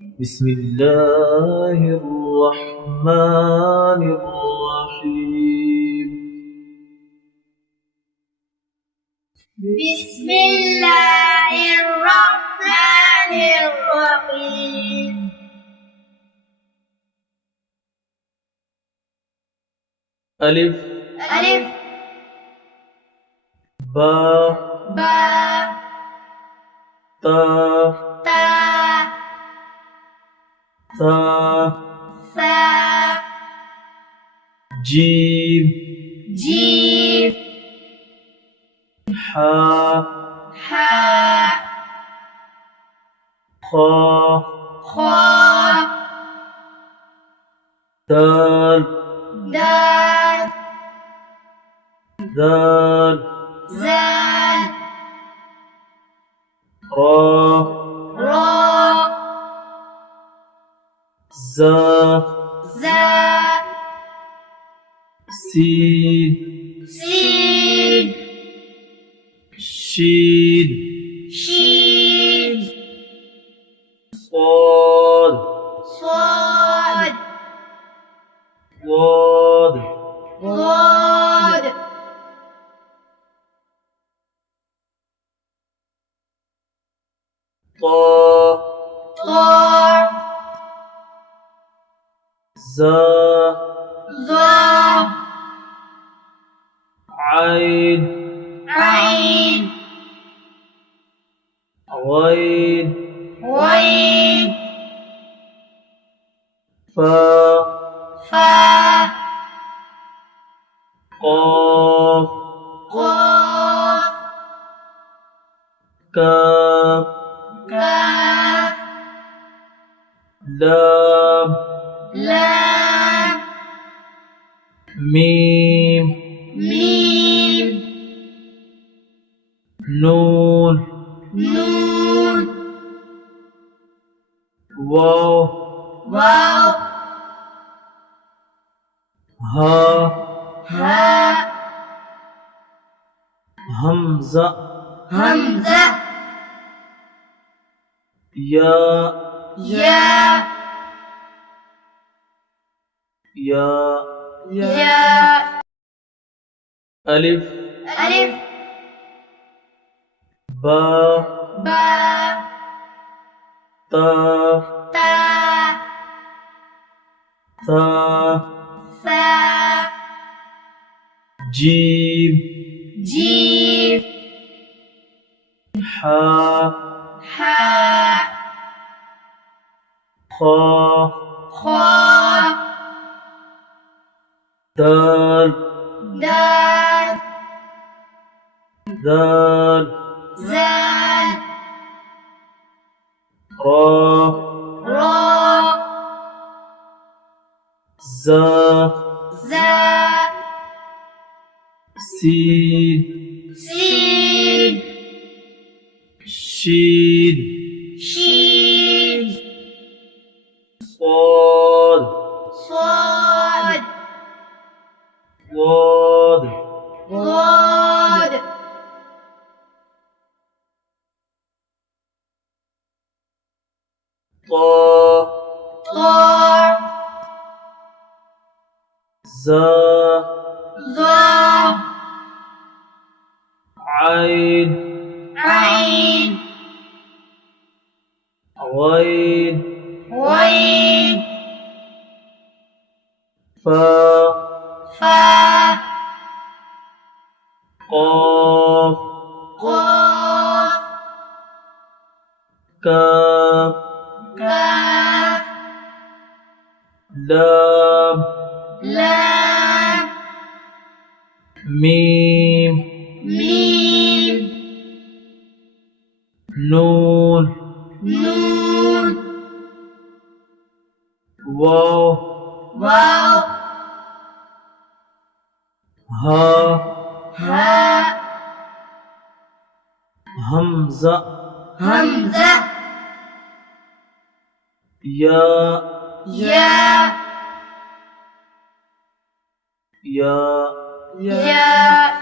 بسم الله الرحمن الرحيم. بسم الله الرحمن الرحيم. ألف ألف با با تا تا ثا ثا جيم جيم حا حا خا خا دال دال ذال زال را را زا زا سين سين شين شين صاد صاد ضاد ضاد طا طا زا ظا عين عين غين غين فا فا قاف قاف كاف كاف لام لام ميم ميم نون نون واو واو ها هاء همزة همزة يا يا يا يا ألف ألف با با تا تا ثا ثا جيم جيم حا حا خا خا دال دال ذال زال را را زا زا سين سين شين شين صاد صاد ضاد ضاد طا طا زا ظا عين عين غين غين فا فا قاف قاف كاف كاف لام لام ميم ميم نون نون واو واو ها هاء همزة همزة يا يا يا يا